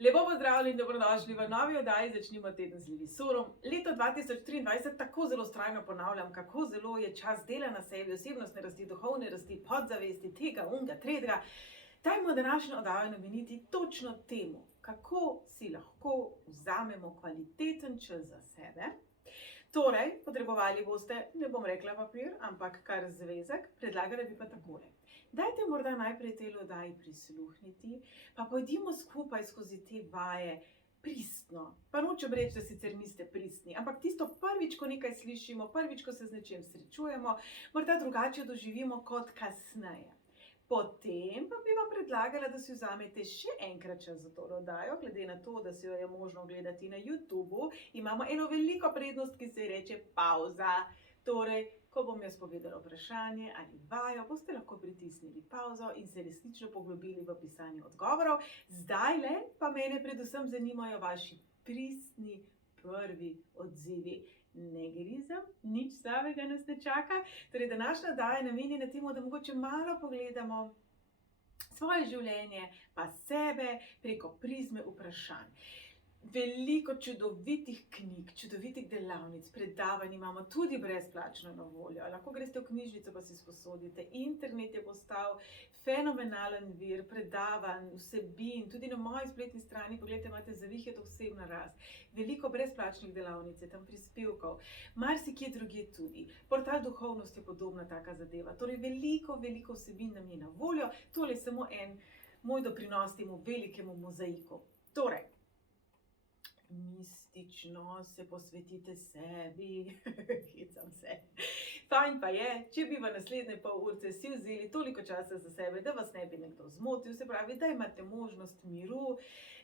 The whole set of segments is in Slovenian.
Lepo pozdravljeni in dobrodošli v novi oddaji Začnimo teden z Livisorom. Leto 2023 tako zelo vztrajno ponavljam, kako zelo je čas dela na sebi, osebnostne rasti, duhovne rasti, podzavesti, tega, unga, tretjega. Dajmo današnjo oddajo nameniti točno temu, kako si lahko vzamemo kvaliteten čas za sebe. Torej, potrebovali boste, ne bom rekla papir, ampak kar zvezek, predlagala bi pa takole. Dajte morda najprej tej oddaji prisluhniti, pa pojdimo skupaj skozi te vaje pristno. Pa nočem reči, da sicer niste pristni, ampak tisto prvič, ko nekaj slišimo, prvič, ko se z nečim srečujemo, morda drugače doživimo kot kasneje. Potem pa bi vam predlagala, da si vzamete še enkrat čas za to oddajo, glede na to, da si jo je možno gledati na YouTubu. Imamo eno veliko prednost, ki se ji reče pauza. Torej, ko bom jaz povedala vprašanje ali vajo, boste lahko pritisnili pauzo in se resnično poglobili v pisanje odgovorov. Zdajle pa mene predvsem zanimajo vaši pristni prvi odzivi. Ne grizem, nič samega nas ne čaka. Torej, današnja oddaja je namenjena temu, da mogoče malo pogledamo svoje življenje, pa sebe preko prizme vprašanj. Veliko čudovitih knjig, čudovitih delavnic, predavanj imamo tudi brezplačno na voljo. Lahko greste v knjižnico pa si sposodite. Internet je postal fenomenalen vir predavanj, vsebin, tudi na moji spletni strani, pogledajte, imate zavih je to osebna rast. Veliko brezplačnih delavnic je tam prispevkov, marsikje drugje tudi. Portal Duhovnost je podobna taka zadeva. Torej, veliko vsebin nam je na voljo. Tole je samo en moj doprinos temu velikemu mozaiku. Torej, mistično se posvetite sebi, hecam se. Fajn pa je, če bi v naslednje pol urce si vzeli toliko časa za sebe, da vas ne bi nekdo zmotil, se pravi, da imate možnost miru.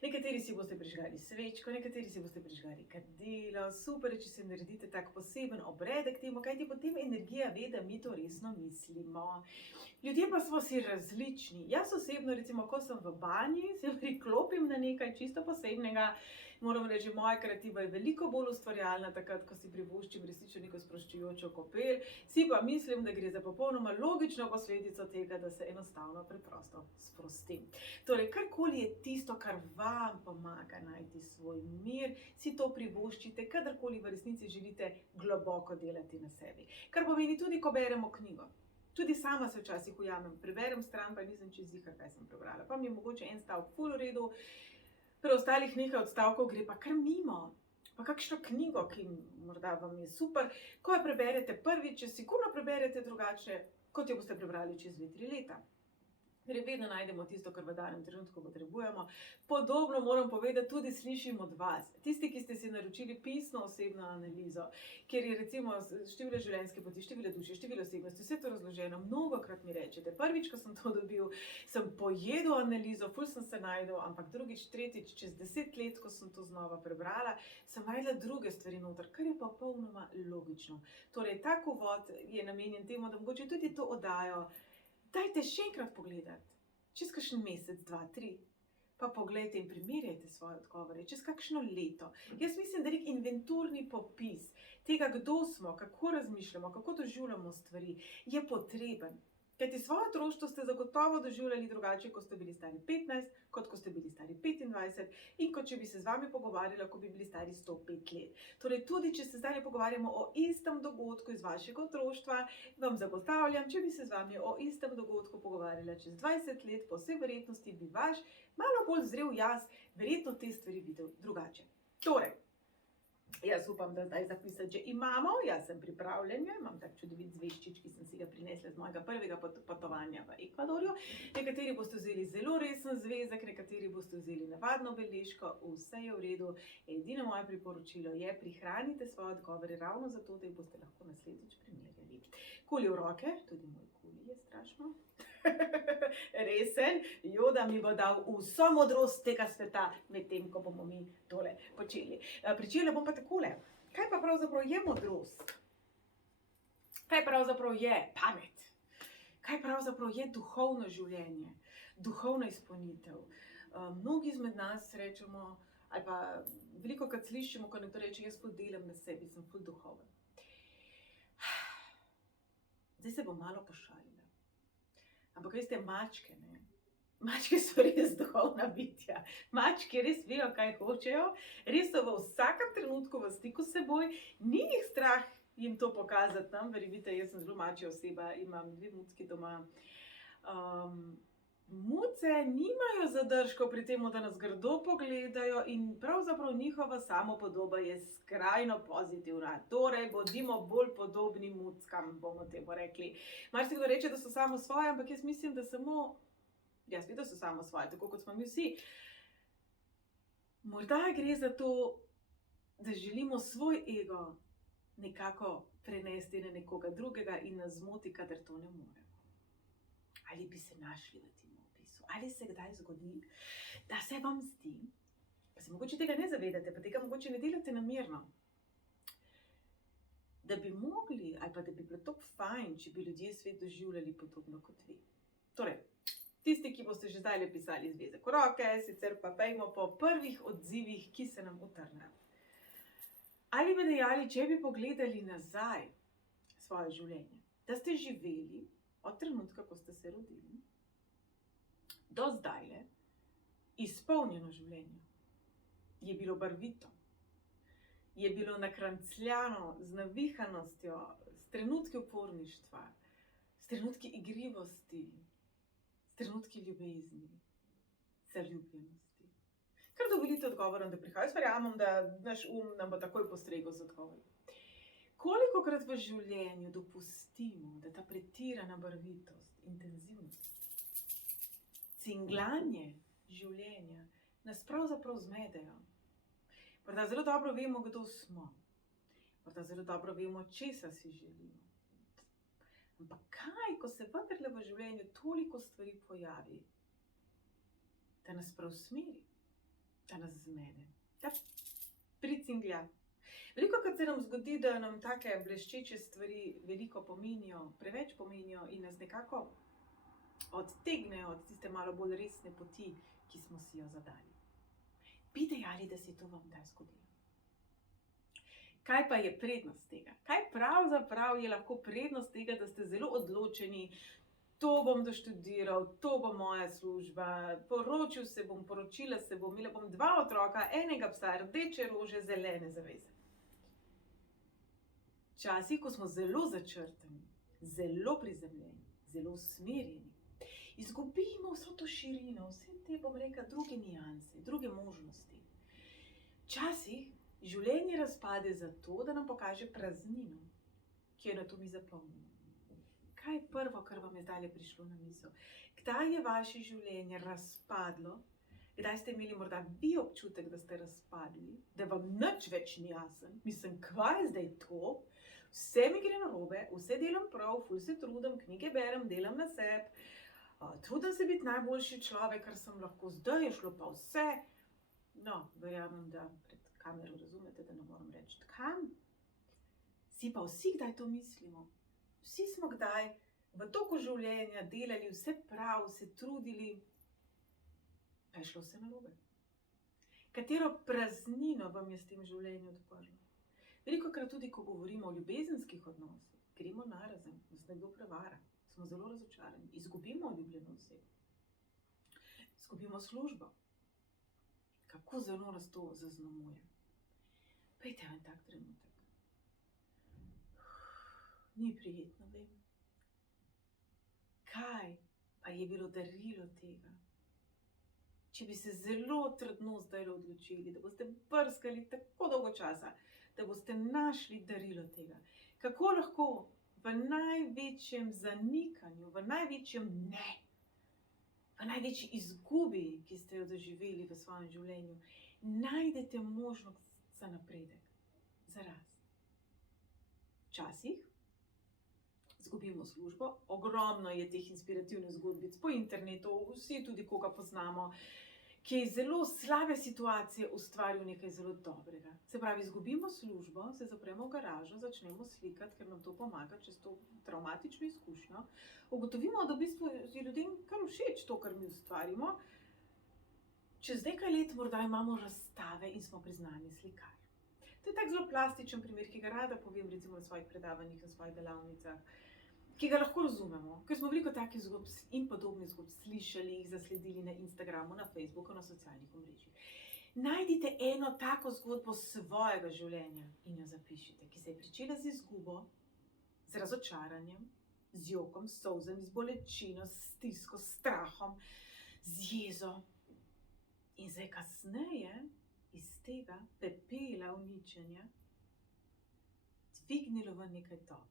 Nekateri si boste prižgali svečko, nekateri si boste prižgali kadilo. Super je, če se naredite tak poseben obredek temu, kajti potem energija ve, da mi to resno mislimo. Ljudje pa smo si različni. Jaz osebno, recimo, ko sem v banji, se priklopim na nekaj čisto posebnega. Moram reči, moja kreativa je veliko bolj ustvarjalna, takrat, ko si privoščim resnično neko sproščujočo kopel, si pa mislim, da gre za popolnoma logično posledico tega, da se enostavno preprosto sprostim. Torej, karkoli je tisto, kar vam pomaga najti svoj mir, si to privoščite, kadarkoli v resnici želite globoko delati na sebi. Kar pomeni tudi, ko beremo knjigo. Tudi sama se včasih ujamem, preberem stran, pa nisem čez ziher, kaj sem prebrala. Pa mi je mogoče en stavek ful v redu, preostalih nekaj odstavkov gre pa kar mimo. Pa kakšno knjigo, ki morda vam je super, ko jo preberete prvič, sigurno preberete drugače, kot jo boste prebrali čez 2-3 leta. Ker vedno najdemo tisto, kar v danem trenutku potrebujemo. Podobno moram povedati, tudi slišim od vas. Tisti, ki ste si naročili pisno osebno analizo, kjer je recimo število življenjske poti, število duše, število osebnosti, vse to razloženo, mnogokrat mi rečete. Prvič, ko sem to dobil, sem pojedel analizo, ful sem se najdel, ampak drugič, tretjič, čez 10 let, ko sem to znova prebrala, sem najdla druge stvari noter, kar je pa popolnoma logično. Torej, tak uvod je namenjen temu, da mogoče tudi to oddajo dajte še enkrat pogledati, čez kakšen mesec, 2, 3, pa pogledajte in primerjajte svoje odgovore, čez kakšno leto. Jaz mislim, da nek inventurni popis tega, kdo smo, kako razmišljamo, kako doživljamo stvari, je potreben. Kajti svoje otroštvo ste zagotovo doživljali drugače, ko ste bili stari 15, kot ko ste bili stari 25 in kot če bi se z vami pogovarjala, ko bi bili stari 105 let. Torej, tudi če se zdaj pogovarjamo o istem dogodku iz vašega otroštva, vam zagotavljam, če bi se z vami o istem dogodku pogovarjala čez 20 let, po vsej verjetnosti bi vaš malo bolj zrel jaz verjetno te stvari videl drugače. Torej, jaz upam, da zdaj zapisati že imamo, jaz sem pripravljen, imam tak čudovit zveščič, ki sem si ga prinesla z mojega prvega potovanja v Ekvadorju. Nekateri boste vzeli zelo resen zvezek, nekateri boste vzeli navadno beležko, vse je v redu. Edino moje priporočilo je, prihranite svoje odgovore ravno zato, da jih boste lahko naslednjič primerjali. Kuli v roke, tudi moj kuli je strašno resen, Joda mi bo dal vso modrost tega sveta, medtem ko bomo mi tole počeli. Pričela bom pa takole. Kaj pa pravzaprav je modrost? Kaj pravzaprav je pamet? Kaj pravzaprav je duhovno življenje? Duhovna izpolnitev? Mnogi izmed nas rečemo, ali pa veliko krat slišimo, ko nekdo reče, jaz ful delam na sebi, sem ful duhoven. Zdaj se bom malo pošalila. Ampak veste, mačke, ne? Mačke so res duhovna bitja. Mačke res vejo, kaj hočejo, res so v vsakem trenutku v stiku s seboj, ni jih strah jim to pokazati. Verjemite, jaz sem zelo mačja oseba, imam 2 mucki doma. Muce nimajo zadržkov pri tem, da nas grdo pogledajo in pravzaprav njihova samopodoba je skrajno pozitivna. Torej, bodimo bolj podobni muckam, bomo temu rekli. Marsikdo reče, da so samo svoje, ampak jaz mislim, da jaz vidim, da so samo svoje, tako kot smo mi vsi. Morda gre za to, da želimo svoj ego nekako prenesti na nekoga drugega in nas zmoti, kadar to ne moremo. Ali bi se našli v tem opisu? Ali se kdaj zgodi, da se vam zdi, pa se mogoče tega ne zavedate, pa tega mogoče ne delate namerno, da bi mogli, ali pa da bi bilo tako fajn, če bi ljudje svet doživljali podobno kot vi. Torej, tisti, ki boste že zdaj pisali zvezek v roke, sicer pa pejmo po prvih odzivih, ki se nam utrnejo. Ali bi dejali, če bi pogledali nazaj svoje življenje, da ste živeli od trenutka, ko ste se rodili, do zdajle, izpolnjeno življenje. Je bilo barvito, je bilo nakrancljano z navihanostjo, s trenutki uporništva, s trenutki igrivosti, s trenutki ljubezni, zaljubljenosti. Kar dovolite odgovorom, da prihaja. Jaz verjamem, da naš nam bo takoj postregel z odgovori. Kolikokrat v življenju dopustimo, da ta pretirana barvitost, intenzivnost, cinglanje življenja nas pravzaprav zmedejo. Morda zelo dobro vemo, kdo smo. Morda zelo dobro vemo, česa si želimo. Ampak kaj, ko se vendarle v življenju toliko stvari pojavi, da nas preusmeri, da nas zmede, da pricinglja. Velikokrat se nam zgodi, da nam take bleščeče stvari veliko pomenijo, preveč pomenijo in nas nekako odtegnejo od tiste malo bolj resne poti, ki smo si jo zadali. Bi dejali, da se to vam kdaj zgodilo? Kaj pa je prednost tega? Kaj pravzaprav je lahko prednost tega, da ste zelo odločeni, to bom doštudiral, to bo moja služba, poročil se bom, poročila se bom, imela bom 2 otroka, enega psa, rdeče rože, zelene zaveze. Včasih, ko smo zelo začrtani, zelo prizemljeni, zelo usmerjeni, izgubimo vso to širino, vse te, bom rekla, druge nianse, druge možnosti. Včasih življenje razpade zato, da nam pokaže praznino, ki jo nato mi zapolnimo. Kaj je prvo, kar vam je zdaj prišlo na misel? Kdaj je vaše življenje razpadlo? Kdaj ste imeli morda vi občutek, da ste razpadli, da vam nič več ni jasen? Mislim, kaj je zdaj to? Vse mi gre narobe, vse delam prav, ful se trudim, knjige berem, delam na sebi, trudim se biti najboljši človek, kar sem lahko, zdaj je šlo pa vse. No, verjamem, da pred kamero razumete, da ne moram reči, kam? Si pa vsi kdaj to mislimo. Vsi smo kdaj v toku življenja delali vse prav, se trudili, pa je šlo vse narobe. Katero praznino vam je s tem življenju odprlo? Velikokrat tudi, ko govorimo o ljubezenskih odnosih, gremo narazen, nas nekdo prevara, smo zelo razočarani, izgubimo ljubljeno osebo, izgubimo službo. Kako zelo nas to zaznamuje? Pejte en tak trenutek. Ni prijetno, vem. Kaj pa je bilo darilo tega? Če bi se zelo trdno zdaj odločili, da boste brskali tako dolgo časa, da boste našli darilo tega. Kako lahko v največjem zanikanju, v največjem ne, v največji izgubi, ki ste jo doživeli v svojem življenju, najdete možnost za napredek, za rast. Včasih izgubimo službo, ogromno je teh inspirativnih zgodbic po internetu, vsi tudi koga poznamo, ki je zelo slabe situacije ustvaril nekaj zelo dobrega. Se pravi, izgubimo službo, se zapremo v garažo, začnemo slikati, ker nam to pomaga čez to travmatično izkušnjo. Ugotovimo, da v bistvu je ljudem kar všeč to, kar mi ustvarimo. Čez nekaj let morda imamo razstave in smo priznani slikar. To je tak zelo plastičen primer, ki ga rada povem recimo na svojih predavanjih, na svojih delavnicah. ki ga lahko razumemo, ker smo veliko takih zgodb in podobnih zgodb slišali, jih zasledili na Instagramu, na Facebooku, na socialnih omrežjih. Najdite eno tako zgodbo svojega življenja in jo zapišite, ki se je pričela z izgubo, z razočaranjem, z jokom, s solzami, z bolečino, s stisko, s strahom, z jezo. In zdaj kasneje iz tega pepela uničenja dvignilo v nekaj dobrega.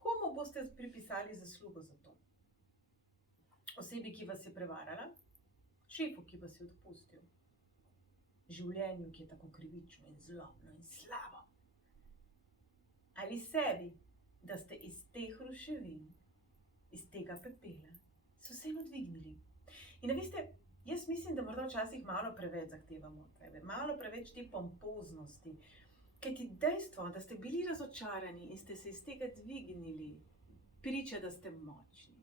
Komu boste pripisali zaslugo za to? Osebi, ki vas je prevarala? Šefu, ki vas je odpustil? Življenju, ki je tako krivično in zlobno in slabo? Ali sebi, da ste iz teh ruševin, iz tega pepela, se vseeno dvignili? In veste, jaz mislim, da morda včasih malo preveč zahtevamo od sebe, malo preveč te pompoznosti, kajti dejstvo, da ste bili razočarani in ste se iz tega dvignili, priča, da ste močni.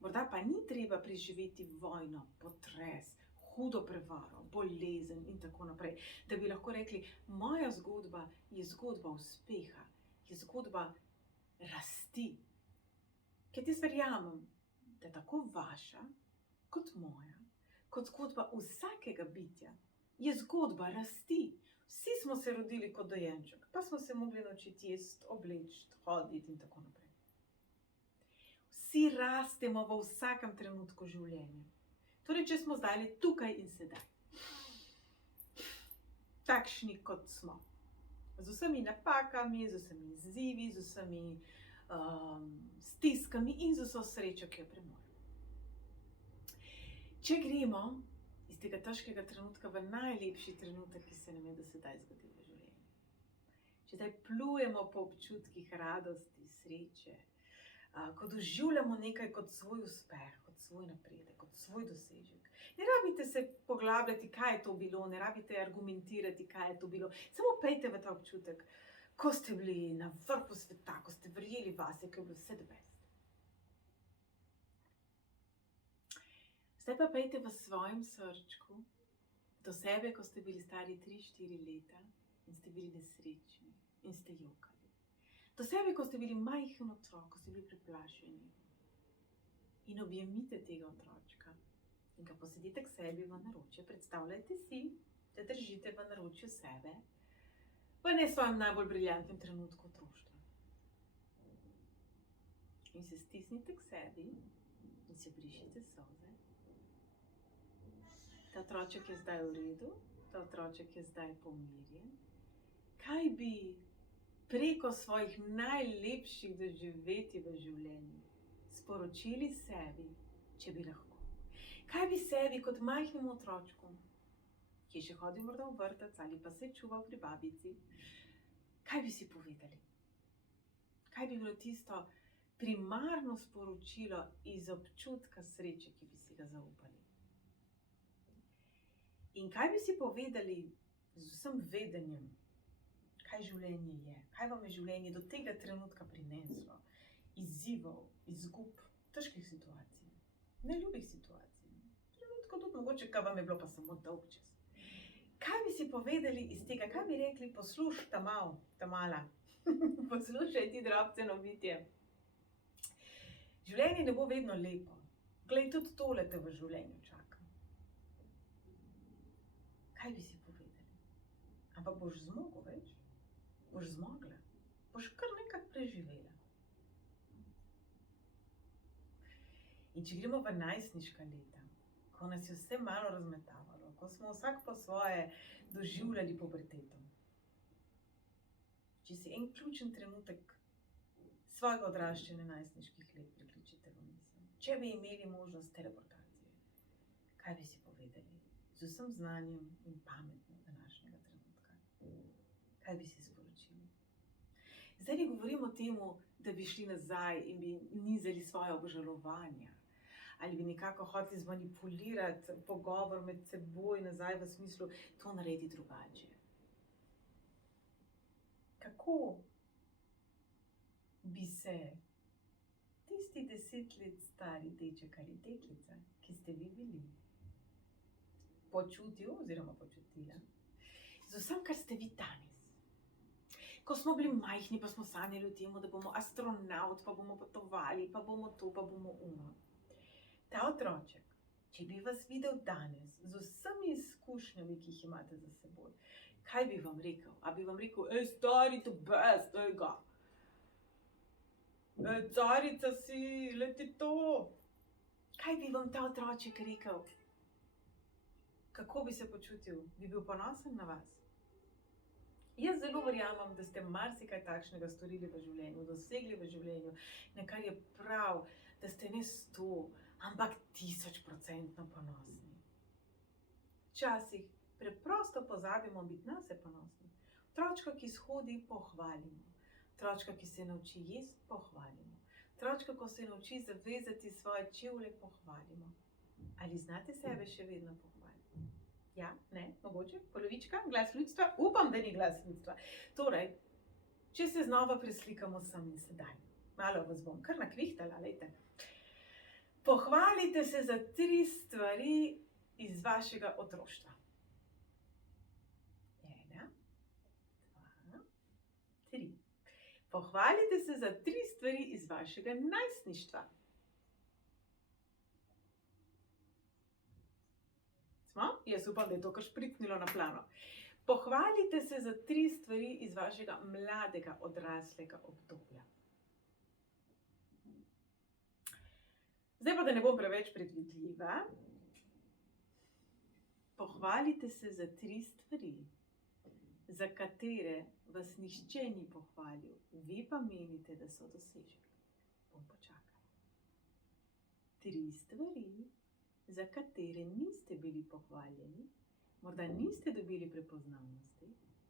Morda pa ni treba preživeti vojno, potres, hudo prevaro, bolezen in tako naprej, da bi lahko rekli, moja zgodba je zgodba uspeha, je zgodba rasti. Ker jaz verjamem, da tako vaša, kot moja, kot zgodba vsakega bitja, je zgodba rasti. Vsi smo se rodili kot dojenček, pa smo se mogli naučiti jesti, obleči, hoditi in tako naprej. Vsi rastemo v vsakem trenutku življenja. Torej, če smo zdaj tukaj in sedaj, takšni kot smo, z vsemi napakami, z vsemi izzivi, z vsemi stiskami in z vso srečo, ki jo premoremo. Če gremo iz tega težkega trenutka v najlepši trenutek, ki se nam je do sedaj zgodil v življenju. Če zdaj plujemo po občutkih radosti, sreče, ko doživljamo nekaj kot svoj uspeh, kot svoj napredek, kot svoj dosežek. Ne rabite se poglabljati, kaj je to bilo, ne rabite argumentirati, kaj je to bilo. Samo pejte v ta občutek, ko ste bili na vrhu sveta, ko ste verjeli vase, ko je bilo vse the best. Zdaj pa pejte v svojem srčku do sebe, ko ste bili stari 3-4 leta in ste bili nesrečni in ste jokali. Do sebe, ko ste bili majhen otrok, ko ste bili preplašeni. In objemite tega otročka in ga posedite k sebi v naročje. Predstavljajte si, da držite v naročju sebe v ne svojem najbolj briljantnem trenutku otroštva. In se stisnite k sebi in se brišite solze. Ta otroček je zdaj v redu, ta otroček je zdaj pomirjen. Kaj bi preko svojih najlepših doživetij v življenju sporočili sebi, če bi lahko? Kaj bi sebi kot majhnemu otročku, ki je še hodil morda v vrtec ali pa se je čuval pri babici, kaj bi si povedali? Kaj bi bilo tisto primarno sporočilo iz občutka sreče, ki bi si ga zaupali? In kaj bi si povedali z vsem vedenjem, kaj življenje je, kaj vam je življenje do tega trenutka prineslo, izzivov, izgub, težkih situacij, neljubih situacij, trenutko tudi mogoče, kaj vam je bilo pa samo dolgčas. Kaj bi si povedali iz tega, kaj bi rekli, poslušaj ta-mala, poslušaj ti drobceno bitje. Življenje ne bo vedno lepo, glej, tudi tole te v življenju čaka. Kaj bi si povedali? Ampak boš zmogel več? Boš zmogla, boš kar nekako preživela. In če gremo v najstniška leta, ko nas je vse malo razmetavalo, ko smo vsak po svoje doživljali puberteto, če si en ključen trenutek svojega odraščanja najstniških let priključite v misel, če bi imeli možnost teleportacije, kaj bi si povedali z vsem znanjem in pametno današnjega trenutka? Kaj bi si sporočili? Zdaj ne govorimo o temu, da bi šli nazaj in bi nizali svoje obžalovanja, ali bi nekako hoteli zmanipulirati pogovor med seboj nazaj v smislu, to naredi drugače. Kako bi se tisti 10 let stari deček ali deklica, ki ste vi bili, počutil oziroma počutila z vsem, kar ste vi danes? Ko smo bili majhni, pa smo sanjali o tem, da bomo astronaut, pa bomo potovali, pa bomo to, pa bomo ono. Ta otroček, če bi vas videl danes, z vsemi izkušnjami, ki jih imate za seboj, kaj bi vam rekel? A bi vam rekel, stari, the best, ga. Carica si, leti to. Kaj bi vam ta otroček rekel? Kako bi se počutil? Bi bil ponosen na vas? Jaz zelo verjamem, da ste marsikaj takšnega storili v življenju, dosegli v življenju, na kar je prav, da ste ne 100, ampak 1000% ponosni. Včasih preprosto pozabimo biti nase ponosni. Otročka, ki shodi, pohvalimo. Otročka, ki se nauči jesti, pohvalimo. Otročka, ko se nauči zavezati svoje čevlje, pohvalimo. Ali znate sebe še vedno pohvaliti? Ja, ne, mogoče, polovička, glas ljudstva, upam, da ni glas ljudstva. Torej, če se znova preslikamo sem in sedaj, malo vas bom kar nakvihtala, lejte. Pohvalite se za 3 stvari iz vašega otroštva. 1, 2, 3. Pohvalite se za 3 stvari iz vašega najstništva. Jaz upam, da je to kar špricnilo na plano. Pohvalite se za 3 stvari iz vašega mladega, odraslega obdobja. Zdaj pa, da ne bom preveč predvidljiva. Pohvalite se za 3 stvari, za katere vas nihče ni pohvalil. Vi pa menite, da so dosežek. Bom počakala. 3 stvari, za katere niste bili pohvaljeni, morda niste dobili prepoznavnosti,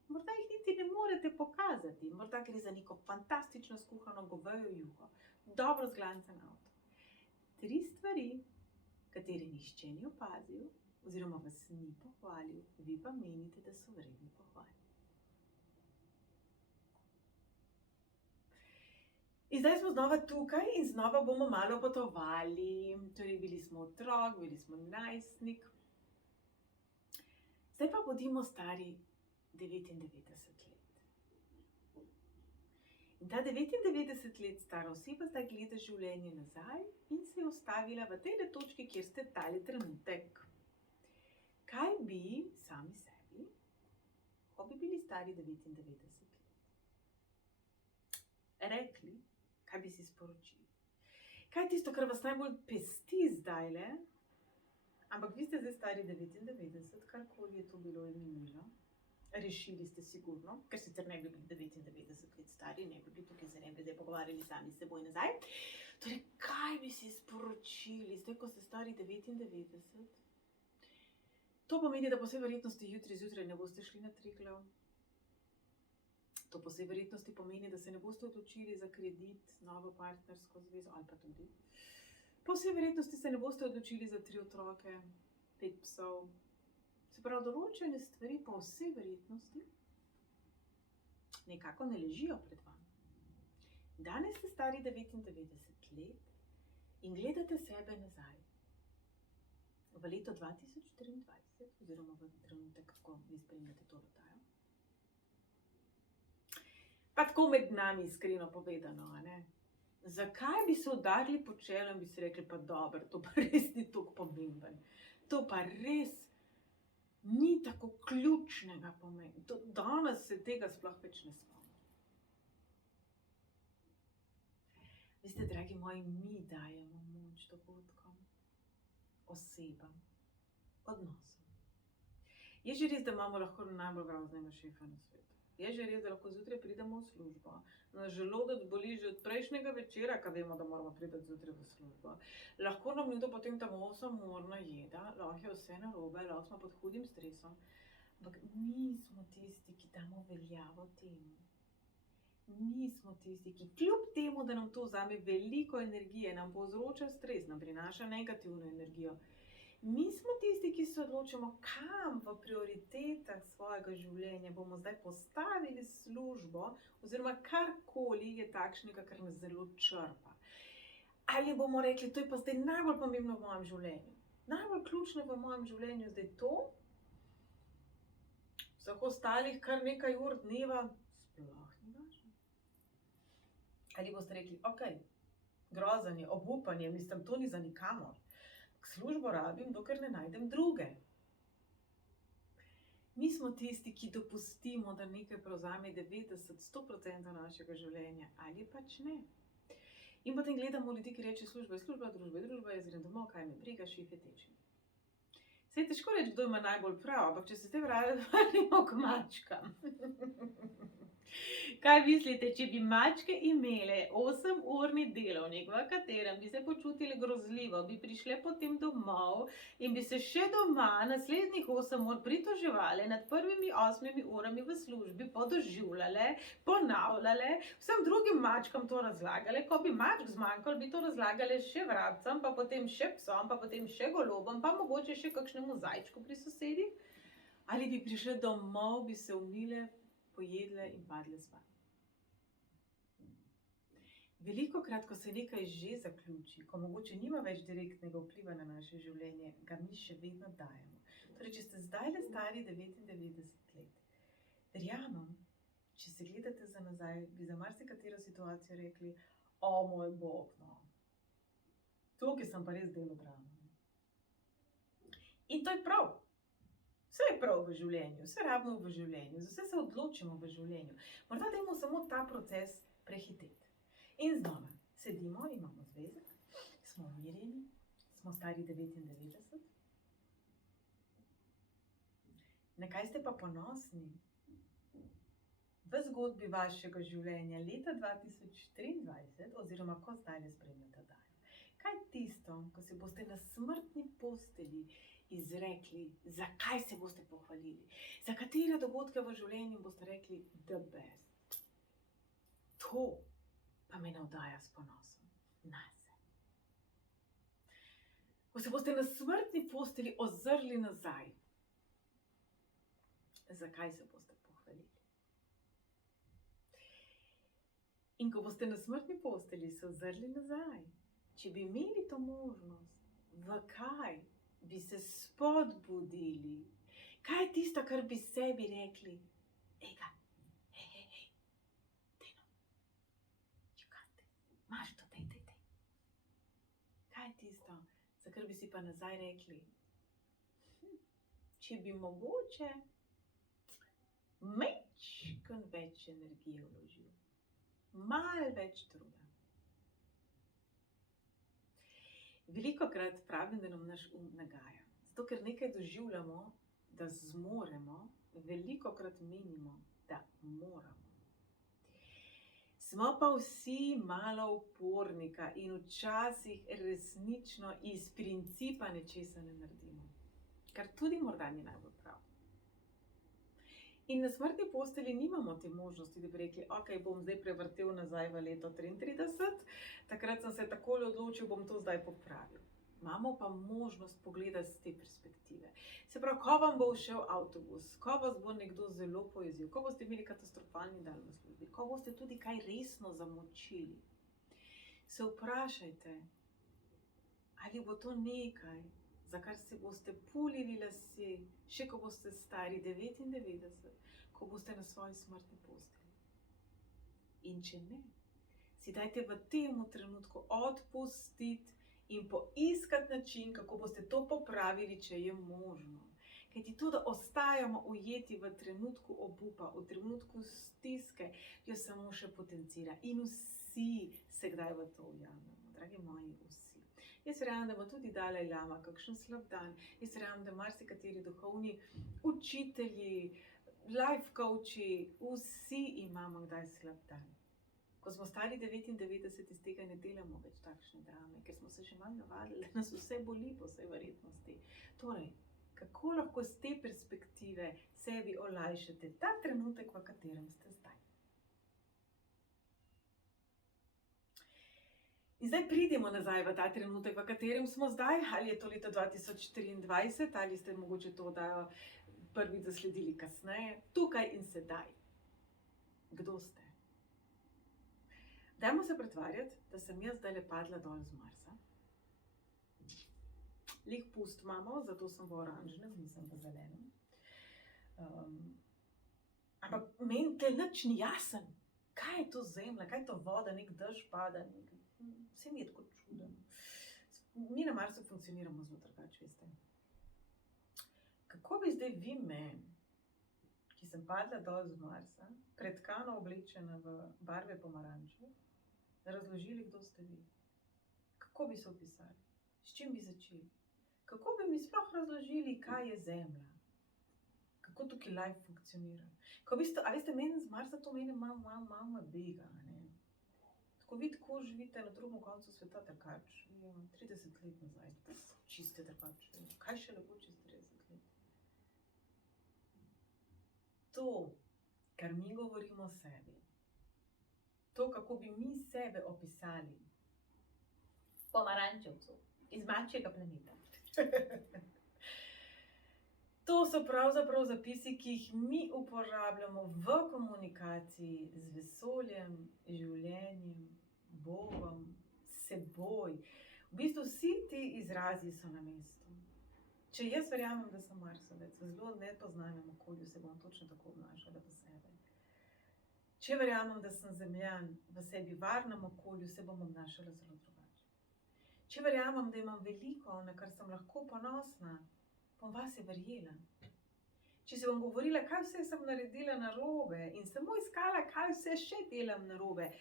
morda jih niti ne morete pokazati, morda gre za neko fantastično skuhano govejo juho, dobro zglancan avto. 3 stvari, katere nihče ni opazil, oziroma vas ni pohvalil, vi pa menite, da so vredni pohvale. In zdaj smo znova tukaj in znova bomo malo potovali. Torej, bili smo otrok, bili smo najstnik. Zdaj pa bodimo stari 99 let. In ta 99 let stara oseba zdaj gleda življenje nazaj in se je ustavila v tej točki, kjer ste tali trenutek. Kaj bi sami sebi, ko bi bili stari 99 let, rekli? Kaj bi si sporočili? Kaj je tisto, kar vas najbolj pesti zdajle? Ampak vi ste zdaj stari 99, karkoli je to bilo in minilo. Rešili ste sigurno, ker sicer ne bi bili 99 let stari, ne bi bili tukaj se ne bi zdaj pogovarjali sami s seboj nazaj. Torej, kaj bi si sporočili, zdaj, ko ste stari 99? To pomeni, da po vsej verjetnosti jutri zjutraj ne boste šli na Triglav. To po vsej verjetnosti pomeni, da se ne boste odločili za kredit, novo partnersko zvezo ali pa tudi. Po vsej verjetnosti se ne boste odločili za 3 otroke, 5 psov. Se pravi, določene stvari po vsej verjetnosti nekako ne ležijo pred vami. Danes ste stari 99 let in gledate sebe nazaj. V leto 2024, oziroma v trenutek, ko vi spremljate to oddajo. Pa tako med nami iskreno povedano, a ne? Zakaj bi se udarili po čelu in bi si rekli, pa dobro, to pa res ni tako pomemben. To pa res ni tako ključnega pomena. Danes se tega sploh več ne spomnim. Veste, dragi moji, mi dajemo moč dogodkom, osebam, odnosom. Je že res, da imamo lahko najbolj groznega šefa na svetu. Je že res, da lahko zjutraj pridemo v službo. Nas želodec boli že od prejšnjega večera, ko vemo, da moramo priti zjutraj v službo. Lahko nam nekdo potem tam 8 ur najeda, lahko je vse narobe, lahko smo pod hudim stresom. Ampak mi smo tisti, ki damo veljavo temu. Mi smo tisti, ki kljub temu, da nam to vzame veliko energije, nam povzroča stres, nam prinaša negativno energijo. Mi smo tisti, ki se odločimo, kam v prioritetah svojega življenja bomo zdaj postavili službo, oziroma karkoli je takšnega, kar nas zelo črpa. Ali bomo rekli, to je pa zdaj najbolj pomembno v mojem življenju. Najbolj ključno v mojem življenju zdaj to, vseh ostalih kar nekaj ur dneva sploh ni važno. Ali boste rekli, ok, grozanje, obupanje, mislim, to ni za nikamor. Službo rabim, dokler ne najdem druge. Mi smo tisti, ki dopustimo, da nekaj prevzame 90-100% našega življenja, ali pač ne. In potem gledamo ljudi, ki reče, služba je služba, družba je družba, jaz grem domov, kaj me briga, šife teče. Sej je težko reči, kdo ima najbolj prav, ampak če se te vrnimo k mačkam. Kaj mislite, če bi mačke imele 8-urni delovnik, v katerem bi se počutile grozljivo, bi prišle potem domov in bi se še doma naslednjih 8 ur pritoževale nad prvimi 8 urami v službi, podoživljale, ponavljale, vsem drugim mačkam to razlagale, ko bi mačk zmanjkalo, bi to razlagale še vrabcem, pa potem še psom, pa potem še golobom, pa mogoče še kakšnemu zajčku pri sosedih? Ali bi prišle domov, bi se umile, pojedle in padle spat? Velikokrat, ko se nekaj že zaključi, ko mogoče nima več direktnega vpliva na naše življenje, ga mi še vedno dajemo. Torej, če ste zdajle stari 99 let, verjamem, če se gledate za nazaj, bi za marsikatero situacijo rekli, o moj bog, no, tukaj sem pa res delal dramo. In to je prav. Vse je prav v življenju, vse rabimo v življenju, za vse se odločimo v življenju. Morda dajmo samo ta proces prehiteti. In znova, sedimo, imamo zvezek, smo umirjeni, smo stari 99. Na kaj ste pa ponosni? V zgodbi vašega življenja leta 2023, oziroma ko zdaj spremljate dajo. Kaj tisto, ko se boste na smrtni postelji izrekli, zakaj se boste pohvalili, za katere dogodke v življenju boste rekli the best. To pa me navdaja s ponosom nase. Ko se boste na smrtni postelji ozrli nazaj, zakaj se boste pohvalili? In ko boste na smrtni postelji se ozrli nazaj, če bi imeli to možnost, v kaj bi se spodbudili? Kaj je tisto, kar bi sebi rekli? Ega, hej, Tino, you got this, imaš to, dej. Kaj je tisto, za kar bi si pa nazaj rekli? Če bi mogoče majčkeno več energije vložil, malo več truda. Velikokrat pravim, da nam naš nagaja. Zato, ker nekaj doživljamo, da zmoremo, velikokrat menimo, da moramo. Smo pa vsi malo upornika in včasih resnično iz principa nečesa ne naredimo. Kar tudi morda ni najbolj prav. In na smrtni postelji nimamo te možnosti, da bi rekli, ok, bom zdaj prevrtel nazaj v leto 33, takrat sem se takole odločil, bom to zdaj popravil. Imamo pa možnost pogledati z te perspektive. Se pravi, ko vam bo všel avtobus, ko vas bo nekdo zelo pojezil, ko boste imeli katastrofalni dan v službi, ko boste tudi kaj resno zamočili, se vprašajte, ali bo to nekaj, za kar se boste pulili lase, še ko boste stari 99, ko boste na svoji smrtni postelji. In če ne, si dajte v tem trenutku odpustiti in poiskati način, kako boste to popravili, če je možno. Kajti to, da ostajamo ujeti v trenutku obupa, v trenutku stiske, jo samo še potencira. In vsi se kdaj v to ujamemo, dragi moji, vsi. Jaz verjamem, da bo tudi Dalaj Lama kakšen slab dan. Jaz verjamem, da marsikateri duhovni učitelji, life coachi, vsi imamo kdaj slab dan. Ko smo stari 99, iz tega ne delamo več takšne drame, ker smo se že malo navadili, da nas vse boli po vsej verjetnosti. Torej, kako lahko z te perspektive sebi olajšate ta trenutek, v katerem ste zdaj? In zdaj pridemo nazaj v ta trenutek, v katerem smo zdaj, ali je to leto 2023, ali ste mogoče to prvič zasledili kasneje, tukaj in sedaj. Kdo ste? Dajmo se pretvarjati, da sem jaz zdaj padla dol z Marsa. Lih pust imamo, zato sem v oranžnem, nisem v zelenem. Ampak meni tle nič ni jasen. Kaj je to zemlja, kaj je to voda, nek dež pada, vse mi je tako čudno. Mi na Marsu funkcioniramo zelo drugače, veste. Kako bi zdaj vi meni, ki sem padla dol z Marsa, pretkano oblečena v barve pomaranče, razložili, kdo ste vi? Kako bi se opisali? S čim bi začeli? Kako bi mi sploh razložili, kaj je zemlja? Kako tukaj life funkcionira? Ko v bistvu, a veste, meni z Marsa to mene malo bega, ne? Tako vi tako živite na drugem koncu sveta, drugač, 30 let nazaj, čiste drugač, kaj še lepo čez 30 let? To, kar mi govorimo o sebi, to, kako bi mi sebe opisali, pomarančevcu, iz mačjega planeta. To so pravzaprav zapisi, ki jih mi uporabljamo v komunikaciji z vesoljem, življenjem, Bogom, seboj. V bistvu vsi ti izrazi so na mestu. Če jaz verjamem, da sem Marsovec, v zelo nepoznanem okolju se bom točno tako obnašala do sebe. Če verjamem, da sem Zemljan, v sebi varnem okolju se bom obnašala zelo drugače. Če verjamem, da imam veliko, na kar sem lahko ponosna, bom vase verjela. Če se bom govorila, kaj vse sem naredila narobe in samo iskala, kaj vse še delam narobe,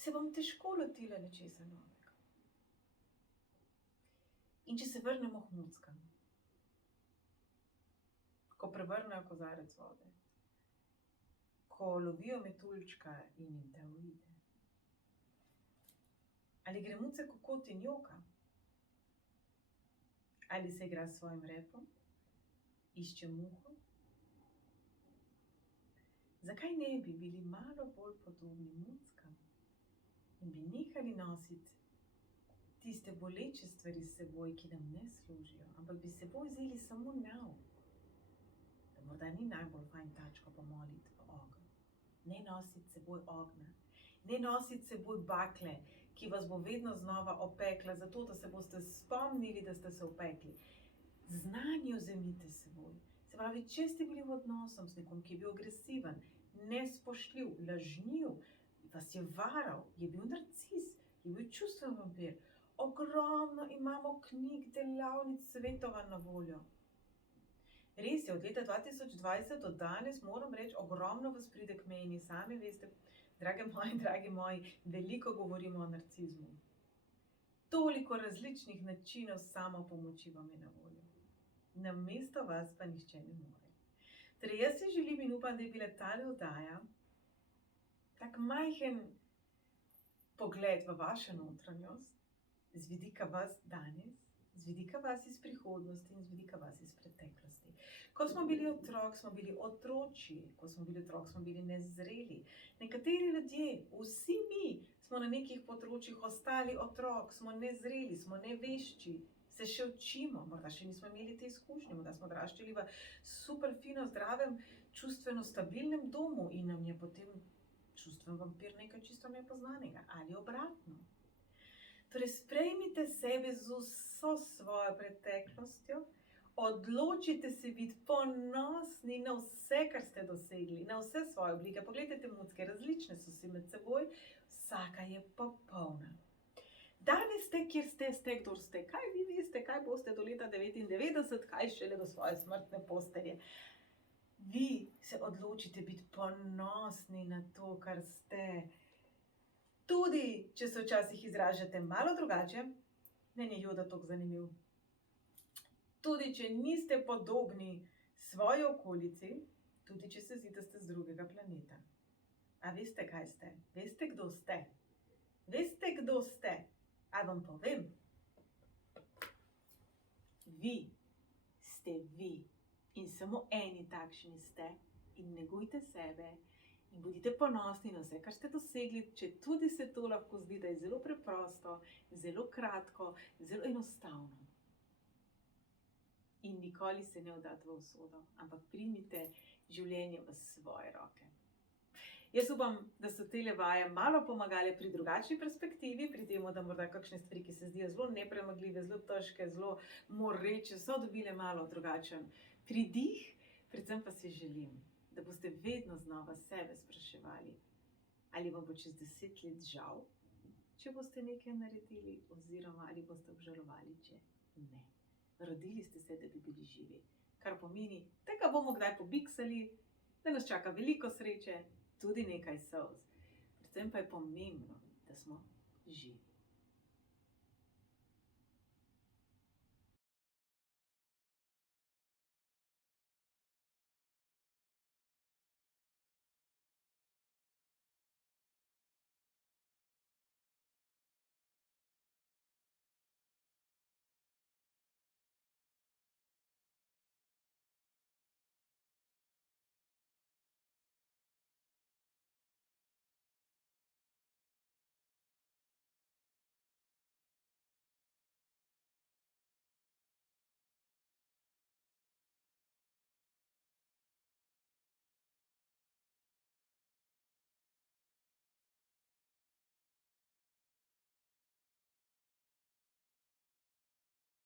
se bom težko lotila nečesa novega. In če se vrnemo k muckam, ko prevrnejo kozarec vode, ko lovijo metuljčka in jim te uide. Ali gre muce kokot in joka? Ali se igra s svojim repom? Išče muho? Zakaj ne bi bili malo bolj podobni muckam in bi nehali nositi tiste boleče stvari s seboj, ki nam ne služijo, ampak bi s seboj vzeli samo nauk, da morda ni najbolj fajn tačko pomoliti v ogenj. Ne nositi s seboj ognja, ne nositi s seboj bakle, ki vas bo vedno znova opekla, zato da se boste spomnili, da ste se opekli. Znanje vzemite s seboj. Se pravi, če ste bili v odnosu z nekom, ki je bil agresiven, nespoštljiv, lažniv, vas je varal, je bil narcis, je bil čustven vampir. Ogromno imamo knjig, delavnic, svetovanj na voljo. Res je, od leta 2020 do danes, moram reči, ogromno vas pride k meni, sami veste, dragi moji, veliko govorimo o narcizmu. Toliko različnih načinov samopomoči vam je na voljo. Namesto vas pa nihče ne more. Torej, jaz si želim in upam, da je bila tale oddaja tak majhen pogled v vašo notranjost, z vidika vas danes, z vidika vas iz prihodnosti in z vidika vas iz preteklosti. Ko smo bili otrok, smo bili otročji, ko smo bili otrok, smo bili nezreli. Nekateri ljudje, vsi mi, smo na nekih področjih ostali otrok, smo nezreli, smo nevešči, se še učimo, morda še nismo imeli te izkušnje, morda smo odraščali v super fino, zdravem, čustveno stabilnem domu in nam je potem čustven vampir nekaj čisto nepoznanega ali obratno. Torej, sprejmite sebe z vso svojo preteklostjo, odločite se biti ponosni na vse, kar ste dosegli, na vse svoje oblike. Poglejte mucke, različne so si med seboj, vsaka je popolna. Danes ste, kjer ste, kdor ste, kaj vi veste, kaj boste do leta 99, kaj šele do svoje smrtne postelje. Vi se odločite biti ponosni na to, kar ste. Tudi, če se včasih izražate malo drugače, meni je Joda toliko zanimiv. Tudi, če niste podobni svoji okolici, tudi, če se zdi, da ste z drugega planeta. A veste, kaj ste? Veste, kdo ste? Veste, kdo ste? A vam povem? Vi ste vi in samo eni takšni ste in negujte sebe in bodite ponosni na vse, kar ste dosegli, če tudi se to lahko zdi, da je zelo preprosto, zelo kratko, zelo enostavno. In nikoli se ne vdate v usodo, ampak primite življenje v svoje roke. Jaz upam, da so tele vaje malo pomagale pri drugačni perspektivi, pri tem, da morda kakšne stvari, ki se zdijo zelo nepremagljive, zelo težke, zelo moreče, so dobile malo drugačen pridih. Predvsem pa si želim, da da boste vedno znova sebe spraševali, ali vam bo čez 10 let žal, če boste nekaj naredili, oziroma ali boste obžalovali, če ne. Rodili ste se, da bi bili živi, kar pomeni, da ga bomo kdaj pobiksali, da nas čaka veliko sreče, tudi nekaj solz. Predvsem pa je pomembno, da smo živi.